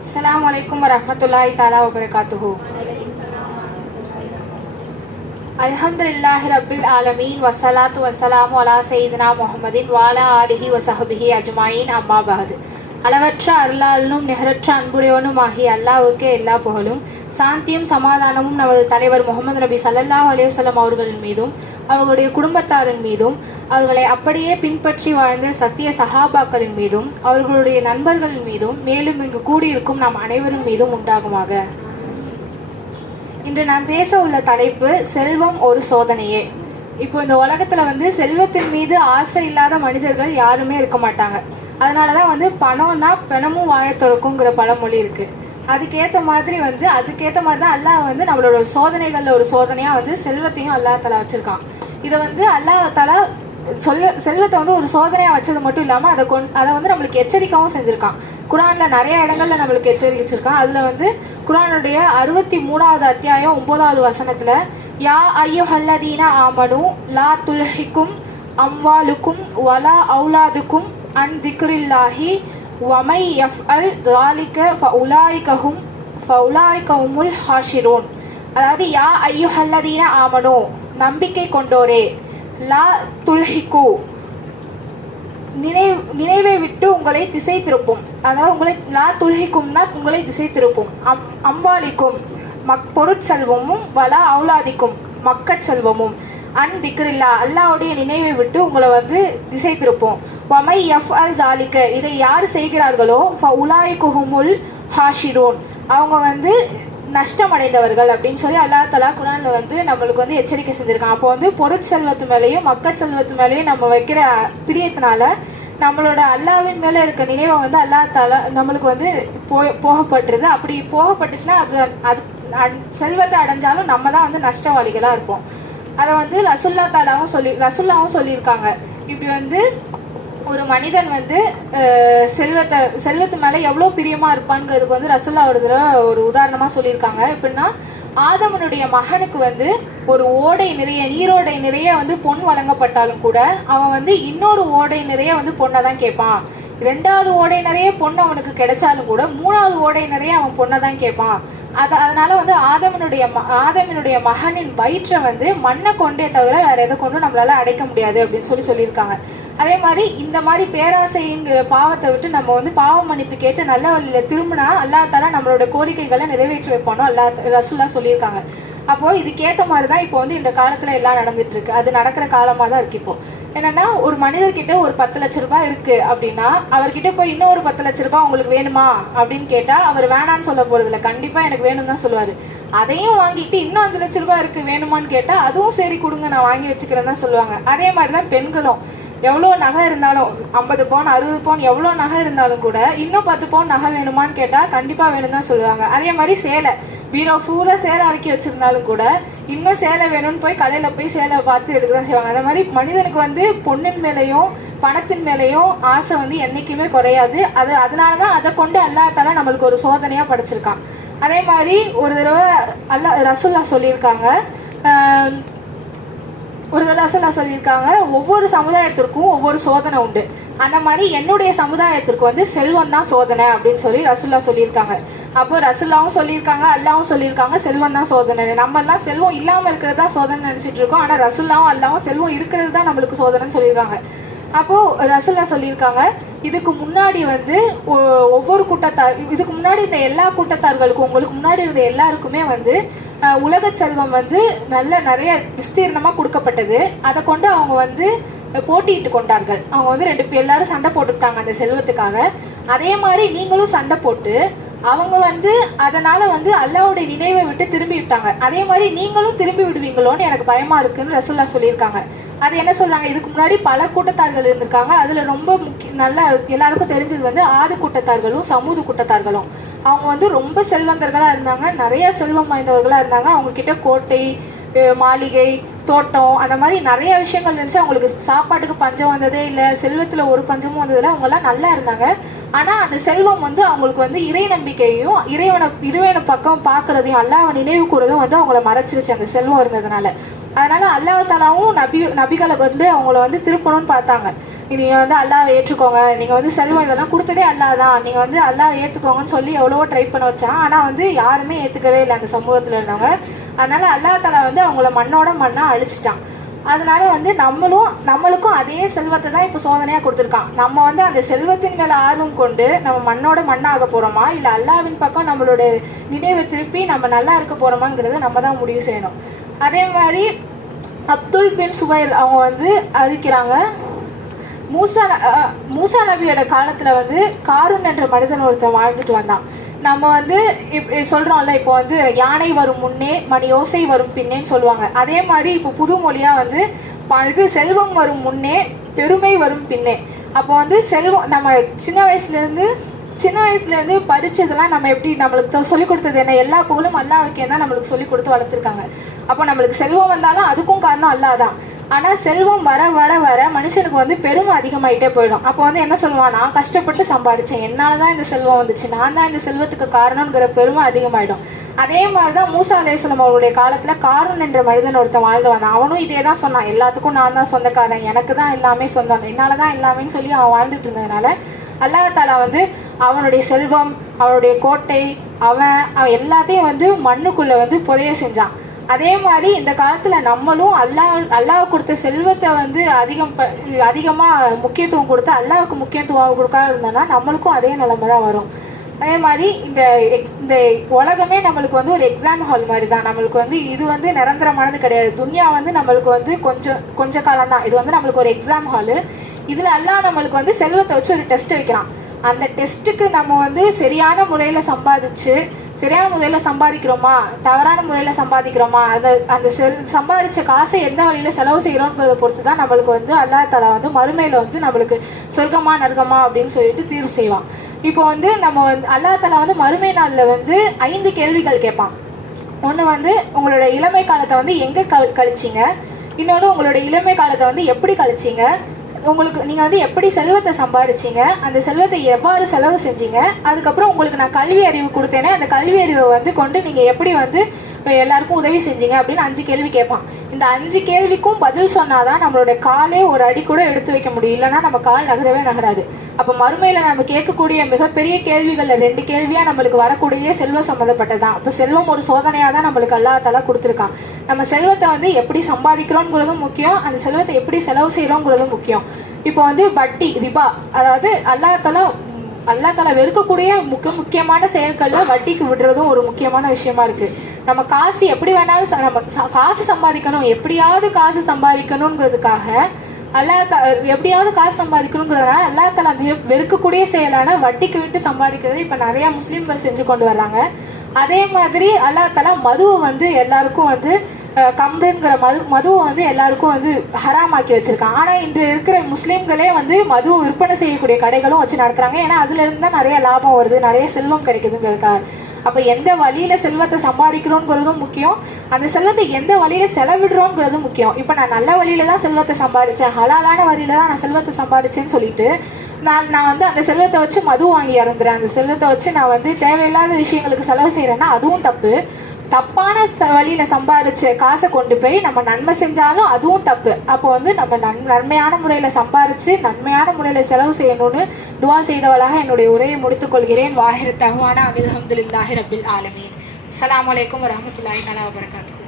अस्सलामु अलैकुम वरहमतुल्लाहि ताला वबरकातुहू। अल्हम्दुलिल्लाहि रब्बिल आलमीन वस्सलातु वस्सलामु अला सय्यिदिना मुहम्मदिन वाला आलिहि वसहबिहि अஜ்மாயின் அம்மா பஅத். அளவற்ற அருளாளனும் நிகரற்ற அன்புடையவனும் ஆகிய அல்லாஹ்வுக்கே எல்லா புகழும் சாந்தியும் சமாதானமும் நமது தலைவர் முகமது நபி ஸல்லல்லாஹு அலைஹி வஸல்லம் அவர்களின் மீதும் அவர்களுடைய குடும்பத்தாரின் மீதும் அவர்களை அப்படியே பின்பற்றி வாழ்ந்த சத்திய சஹாபாக்களின் மீதும் அவர்களுடைய நண்பர்களின் மீதும் மேலும் இங்கு கூடியிருக்கும் நாம் அனைவரின் மீதும் உண்டாகுமாக. இன்று நான் பேச உள்ள தலைப்பு செல்வம் ஒரு சோதனையே. இப்போ இந்த உலகத்துல செல்வத்தின் மீது ஆசை இல்லாத மனிதர்கள் யாருமே இருக்க மாட்டாங்க. அதனாலதான் பணம்னா பணமும் வாயை திறக்குங்கிற பழமொழி இருக்கு. அதுக்கேற்ற மாதிரி தான் அல்லாஹ் நம்மளோட சோதனைகள்ல ஒரு சோதனையா செல்வத்தையும் அல்லாஹ் தஆலா வச்சிருக்கான். இதை அல்லாஹ் தஆலா செல்வத்தை ஒரு சோதனையா வச்சது மட்டும் இல்லாம அதை நம்மளுக்கு எச்சரிக்கவும் செஞ்சிருக்கான். குரான்ல நிறைய இடங்கள்ல நம்மளுக்கு எச்சரிச்சிருக்கான். அதுல குரானுடைய 63வது அத்தியாயம் 9வது வசனத்துல யா அய்யுஹல்லதீன ஆமனு லா துல்ஹிக்கும் அம்வாலுக்கும் வலா அவுலாதுக்கும் அன் திக்ரில்லாஹி வமை யஃப்அல் ذلك ஃபஉலாயிக ஹுமுல் ஹாஷிரூன். அதாவது யா அய்யுஹல்லதீன ஆமனு நம்பிக்கை கொண்டோரே, லா துல்ஹிக்கு நினைவை விட்டு உங்களை திசை திருப்பும். அதாவது உங்களை லா துல்ஹிக்கும்னா உங்களை திசை திருப்பும். அம்வாலிக்கும் பொருட்செல்வமும் வலா அவுலாதிக்கும் மக்கட்செல்வமும் அன் திக்ரில்லா அல்லாஹ்வுடைய நினைவை விட்டு உங்களை திசை திருப்போம். வமை யஃப்அல் ذلك இதை யார் செய்கிறார்களோ ஃபஉலாயிக ஹுமுல் ஹாஷிரூன் அவங்க நஷ்டம் அடைந்தவர்கள் அப்படின்னு சொல்லி அல்லாஹ் தஆலா குர்ஆன்ல நம்மளுக்கு எச்சரிக்கை செஞ்சிருக்கான். அப்போ பொருட்செல்வத்து மேலேயும் மக்கள் செல்வத்து மேலேயும் நம்ம வைக்கிற பிரியத்தினால நம்மளோட அல்லாஹ்வின் மேல இருக்க நினைவை அல்லாஹ் தஆலா நம்மளுக்கு போகப்பட்டுருது. அப்படி போகப்பட்டுச்சுன்னா அது செல்வத்தை அடைஞ்சாலும் நம்ம தான் நஷ்டவாளிகளா இருப்போம். அதை ரசூல்லாவும் சொல்லியிருக்காங்க. இப்படி ஒரு மனிதன் செல்வத்து மேல எவ்வளவு பிரியமா இருப்பான்ங்கிறதுக்கு ரசூல்லா ஒரு உதாரணமா சொல்லியிருக்காங்க. எப்படின்னா ஆதமனுடைய மகனுக்கு ஒரு ஓடை நிறைய நீரோடை நிறைய பொன் வழங்கப்பட்டாலும் கூட அவன் இன்னொரு ஓடை நிறைய பொண்ணை தான் கேட்பான். 2வது ஓடை நிறைய பொண்ணு அவனுக்கு கிடைச்சாலும் கூட 3வது ஓடை நிறைய அவன் பொண்ணை தான் கேட்பான். அதனால ஆதமினுடைய மகனின் வயிற்றை மண்ணை கொண்டே தவிர வேற எதை கொண்டும் நம்மளால அடைக்க முடியாது அப்படின்னு சொல்லியிருக்காங்க. அதே மாதிரி இந்த மாதிரி பேராசைங்கிற பாவத்தை விட்டு நம்ம பாவ மன்னிப்பு கேட்டு நல்ல வழியில திரும்பினா அல்லாஹ் தஆலா நம்மளோட கோரிக்கைகளை நிறைவேற்றி வைப்பானோ ரசூல்லா சொல்லியிருக்காங்க. அப்போ இதுக்கேற்ற மாதிரிதான் இப்போ இந்த காலத்துல எல்லாம் நடந்துட்டு இருக்கு. அது நடக்கிற காலமா தான் இருக்கு. இப்போ என்னன்னா ஒரு மனிதர்கிட்ட ஒரு 10 லட்ச ரூபாய் இருக்கு அப்படின்னா அவர்கிட்ட போய் இன்னொரு 10 லட்ச ரூபாய் உங்களுக்கு வேணுமா அப்படின்னு கேட்டா அவர் வேணான்னு சொல்ல போறது இல்லை. கண்டிப்பா எனக்கு வேணும் தான் சொல்லுவாரு. அதையும் வாங்கிட்டு இன்னும் 5 லட்ச ரூபாய் இருக்கு வேணுமான்னு கேட்டா அதுவும் சரி கொடுங்க நான் வாங்கி வச்சுக்கிறேன் தான் சொல்லுவாங்க. அதே மாதிரிதான் பெண்களும் எவ்வளவு நகை இருந்தாலும் 50 பவுன் 60 பவுன் எவ்வளவு நகை இருந்தாலும் கூட இன்னும் 10 பவுன் நகை வேணுமான்னு கேட்டா கண்டிப்பா வேணும் தான் சொல்லுவாங்க. அதே மாதிரி சேலை பீரோ பூரா சேலை அடக்கி வச்சிருந்தாலும் கூட இன்னும் சேலை வேணும்னு போய் கடையில போய் சேலை பார்த்து எடுக்கதான் செய்வாங்க. அந்த மாதிரி மனிதனுக்கு பொண்ணின் மேலையும் பணத்தின் மேலையும் ஆசை என்னைக்குமே குறையாது. அதனாலதான் அதை கொண்டு அல்லாஹ் தஆலா நம்மளுக்கு ஒரு சோதனையா படைச்சிருக்கான். அதே மாதிரி ஒரு தடவை ரசூல்லா சொல்லியிருக்காங்க ஒவ்வொரு சமுதாயத்திற்கும் ஒவ்வொரு சோதனை உண்டு. அந்த மாதிரி என்னுடைய சமுதாயத்திற்கு செல்வம் தான் சோதனை அப்படின்னு சொல்லி ரசூல்லா சொல்லியிருக்காங்க. அப்போ ரசூல்லாவும் சொல்லியிருக்காங்க அல்லாவும் சொல்லியிருக்காங்க செல்வம் தான் சோதனை. நம்ம எல்லாம் செல்வம் இல்லாம இருக்கிறது தான் சோதனை நினைச்சிட்டு இருக்கோம். ஆனா ரசூல்லாவும் அல்லாவும் செல்வம் இருக்கிறது தான் நம்மளுக்கு சோதனைன்னு சொல்லியிருக்காங்க. அப்போ ரசூல்லா சொல்லியிருக்காங்க இதுக்கு முன்னாடி ஒவ்வொரு இதுக்கு முன்னாடி இந்த எல்லா கூட்டத்தார்களுக்கும் உங்களுக்கு முன்னாடி இருந்த எல்லாருக்குமே உலக செல்வம் நிறைய விஸ்தீர்ணமா கொடுக்கப்பட்டது. அதை கொண்டு அவங்க போட்டிட்டு கொண்டார்கள். அவங்க எல்லாரும் சண்டை போட்டுக்கிட்டாங்க அந்த செல்வத்துக்காக. அதே மாதிரி நீங்களும் சண்டை போட்டு அவங்க அதனால அல்லாஹ்வுடைய நினைவை விட்டு திரும்பி விட்டாங்க. அதே மாதிரி நீங்களும் திரும்பி விடுவீங்களோன்னு எனக்கு பயமா இருக்குன்னு ரசூல்லா சொல்லியிருக்காங்க. அது என்ன சொல்றாங்க, இதுக்கு முன்னாடி பல கூட்டத்தார்கள் இருந்திருக்காங்க. அதுல ரொம்ப நல்லா எல்லாருக்கும் தெரிஞ்சது ஆது கூட்டத்தார்களும் சமூது கூட்டத்தார்களும். அவங்க ரொம்ப செல்வந்தர்களா இருந்தாங்க, நிறைய செல்வம் வாய்ந்தவர்களா இருந்தாங்க. அவங்க கிட்ட கோட்டை மாளிகை தோட்டம் அந்த மாதிரி நிறைய விஷயங்கள் இருந்துச்சு. அவங்களுக்கு சாப்பாட்டுக்கு பஞ்சம் வந்ததே இல்லை, செல்வத்துல ஒரு பஞ்சமும் வந்ததில்லை. அவங்க எல்லாம் நல்லா இருந்தாங்க. ஆனா அந்த செல்வம் அவங்களுக்கு இறை நம்பிக்கையும் இறைவனை பக்கம் பாக்குறதையும் அல்லாஹ்வை நினைவு கூறதும் அவங்கள மறைச்சிருச்சு அந்த செல்வம் இருந்ததுனால. அதனால அல்லாஹ் தஆலாவும் நபிகளை அவங்கள திருப்பணும்னு பார்த்தாங்க. நீங்க வந்து அல்லாஹ்வை ஏற்றுக்கோங்க, நீங்க வந்து செல்வம் இதெல்லாம் கொடுத்ததே அல்லாஹ் தான், நீங்க வந்து அல்லாஹ்வை ஏத்துக்கோங்கன்னு சொல்லி எவ்வளவோ ட்ரை பண்ண வச்சான். ஆனா வந்து யாருமே ஏத்துக்கவே இல்லை அந்த சமூகத்துல இருந்தவங்க. அதனால அல்லாஹ் தஆலா வந்து அவங்கள மண்ணோட மண்ணா அழிச்சிட்டான். அதனால வந்து நம்மளுக்கும் அதே செல்வத்தை தான் இப்போ சோதனையா கொடுத்துருக்கான். நம்ம வந்து அந்த செல்வத்தின் மேல ஆர்வம் கொண்டு நம்ம மண்ணோட மண்ணாக போறோமா, இல்ல அல்லாஹ்வின் பக்கம் நம்மளோட நினைவை திருப்பி நம்ம நல்லா இருக்க போறோமாங்கிறத நம்ம தான் முடிவு செய்யணும். அதே மாதிரி அப்துல் பின் சுபைர் அவங்க வந்து அறிவிக்கிறாங்க, மூசா நபியோட காலத்துல வந்து காரூன் என்ற மனிதன் ஒருத்தன் வாழ்ந்துட்டு வந்தான். நம்ம வந்து இப்படி சொல்றோம்ல, இப்போ வந்து யானை வரும் முன்னே மணி யோசை வரும் பின்னேன்னு சொல்லுவாங்க. அதே மாதிரி இப்போ புது மொழியா வந்து இது செல்வம் வரும் முன்னே பெருமை வரும் பின்னே. அப்போ வந்து செல்வம் நம்ம சின்ன வயசுல இருந்து படிச்சதெல்லாம் நம்ம எப்படி நம்மளுக்கு சொல்லிக் கொடுத்தது என்ன, எல்லா புகழும் அல்லாஹ்வுக்கே தான் நம்மளுக்கு சொல்லிக் கொடுத்து வளர்த்துருக்காங்க. அப்போ நம்மளுக்கு செல்வம் வந்தாலும் அதுக்கும் காரணம் அல்லாஹ் தான். ஆனா செல்வம் வர வர வர மனுஷனுக்கு வந்து பெருமை அதிகமாயிட்டே போயிடும். அப்போ வந்து என்ன சொல்லுவான், நான் கஷ்டப்பட்டு சம்பாதிச்சேன், என்னாலதான் இந்த செல்வம் வந்துச்சு, நான் தான் இந்த செல்வத்துக்கு காரணம்ங்கிற பெருமை அதிகமாயிடும். அதே மாதிரிதான் மூசா அலைஹிஸ்ஸலாம் அவருடைய காலத்துல காரூன் என்ற மனிதன் ஒருத்தன் வாழ்ந்து வந்தான். அவனும் இதே தான் சொன்னான், எல்லாத்துக்கும் நான் தான் சொந்தக்காரன், எனக்கு தான் எல்லாமே சொந்தம், என்னாலதான் எல்லாமேன்னு சொல்லி அவன் வாழ்ந்துட்டு இருந்ததுனால அல்லாஹ் தஆலா வந்து அவனுடைய செல்வம், அவனுடைய கோட்டை, அவன் எல்லாத்தையும் வந்து மண்ணுக்குள்ள வந்து புதைய செஞ்சான். அதே மாதிரி இந்த காலத்துல நம்மளும் அல்லாஹ் கொடுத்த செல்வத்தை வந்து அதிகமா முக்கியத்துவம் கொடுத்து அல்லாஹ்வுக்கு முக்கியத்துவம் கொடுக்காம இருந்தோம்னா நம்மளுக்கும் அதே நிலைமை தான் வரும். அதே மாதிரி இந்த உலகமே நம்மளுக்கு வந்து ஒரு எக்ஸாம் ஹால் மாதிரி தான். நம்மளுக்கு வந்து இது வந்து நிரந்தரமானது கிடையாது. துன்யா வந்து நம்மளுக்கு வந்து கொஞ்ச காலம் தான். இது வந்து நம்மளுக்கு ஒரு எக்ஸாம் ஹாலு. இதுல அல்லாஹ் நம்மளுக்கு வந்து செல்வத்தை வச்சு ஒரு டெஸ்ட் வைக்கிறான். அந்த டெஸ்ட்டுக்கு நம்ம வந்து சரியான முறையில சம்பாதிக்கிறோமா, தவறான முறையில சம்பாதிக்கிறோமா, அந்த சம்பாதிச்ச காசை எந்த வழியில செலவு செய்யறோம்ன்றத பொறுத்து தான் நம்மளுக்கு வந்து அல்லாஹ் தஆலா வந்து மறுமையில வந்து நம்மளுக்கு சொர்க்கமா நரகமா அப்படின்னு சொல்லிட்டு தீர்வு செய்வான். இப்போ வந்து நம்ம அல்லாஹ் தஆலா வந்து மறுமை நாள்ல வந்து 5 கேள்விகள் கேட்பான். ஒண்ணு வந்து உங்களோட இளமை காலத்தை வந்து எங்க கழிச்சீங்க, இன்னொன்னு உங்களோட இளமை காலத்தை வந்து எப்படி கழிச்சீங்க, நீங்க வந்து எப்படி செல்வத்தை சம்பாதிச்சீங்க, அந்த செல்வத்தை எவ்வாறு செலவு செஞ்சீங்க, அதுக்கப்புறம் உங்களுக்கு நான் கல்வி அறிவு கொடுத்தேனே அந்த கல்வி அறிவை வந்து கொண்டு நீங்க எப்படி வந்து எல்லாருக்கும் உதவி செஞ்சீங்க அப்படின்னு 5 கேள்வி கேட்பான். இந்த 5 கேள்விக்கும் பதில் சொன்னாதான் நம்மளோட காலே ஒரு அடி கூட எடுத்து வைக்க முடியும், இல்லைன்னா நம்ம கால் நகரவே நகராது. அப்ப மறுமையில நம்ம கேட்கக்கூடிய மிகப்பெரிய கேள்விகள்ல 2 கேள்வியா நம்மளுக்கு வரக்கூடிய செல்வம் சம்மந்தப்பட்டதான். அப்ப செல்வம் ஒரு சோதனையா தான் நம்மளுக்கு அல்லாஹ் தஆலா கொடுத்துருக்கான். நம்ம செல்வத்தை வந்து எப்படி சம்பாதிக்கிறோம்ங்கிறதும் முக்கியம், அந்த செல்வத்தை எப்படி செலவு செய்யறோம்ங்கிறதும் முக்கியம். இப்போ வந்து வட்டி, ரிபா, அதாவது அல்லாஹ் தஆலா வெறுக்கக்கூடிய முக்கியமான செயல்கள்ல வட்டிக்கு விடுறதும் ஒரு முக்கியமான விஷயமா இருக்கு. நம்ம காசு எப்படி வேணாலும் நம்ம காசு சம்பாதிக்கணும், எப்படியாவது காசு சம்பாதிக்கணும்ங்கிறதுக்காக எப்படியாவது காசு சம்பாதிக்கணுங்கிறதுனால அல்லாஹ் தஆலா வெறுக்கக்கூடிய செயலான வட்டிக்கு விட்டு சம்பாதிக்கிறது இப்ப நிறைய முஸ்லீம்கள் செஞ்சு கொண்டு வர்றாங்க. அதே மாதிரி அல்லாஹ் தஆலா மதுவை வந்து எல்லாருக்கும் வந்து கம்ருங்கிற மதுவை வந்து எல்லாருக்கும் வந்து ஹராமாக்கி வச்சிருக்காங்க. ஆனா இன்று இருக்கிற முஸ்லீம்களே வந்து மதுவை விற்பனை செய்யக்கூடிய கடைகளும் வச்சு நடத்துறாங்க. ஏன்னா அதுல இருந்து தான் நிறைய லாபம் வருது, நிறைய செல்வம் கிடைக்குதுங்கிறதுக்காக. அப்ப எந்த வழியில செல்வத்தை சம்பாதிக்கிறோங்கிறதும் முக்கியம், அந்த செல்வத்தை எந்த வழியில செலவிடுறோங்கிறதும் முக்கியம். இப்ப நான் நல்ல வழியில தான் செல்வத்தை சம்பாதிச்சேன், ஹலாலான வழியில தான் நான் செல்வத்தை சம்பாதிச்சேன்னு சொல்லிட்டு நான் வந்து அந்த செல்வத்தை வச்சு மது வாங்கி இறந்துறேன், அந்த செல்வத்தை வச்சு நான் வந்து தேவையில்லாத விஷயங்களுக்கு செலவு செய்யறேன்னா அதுவும் தப்பு. தப்பான வழியில சம்பாதிச்ச காசை கொண்டு போய் நம்ம நன்மை செஞ்சாலும் அதுவும் தப்பு. அப்போ வந்து நம்ம நன்மையான முறையில சம்பாதிச்சு நன்மையான முறையில செலவு செய்யணும்னு துவா செய்தவளாக என்னுடைய உரையை முடித்துக் கொள்கிறேன். வாஹிர் தஹ்வானா அல்ஹம்துலில்லாஹி ரப்பில் ஆலமீன். அஸ்ஸலாமு அலைக்கும் வரஹ்மத்துல்லாஹி தஆலா வபரகாத்துஹு.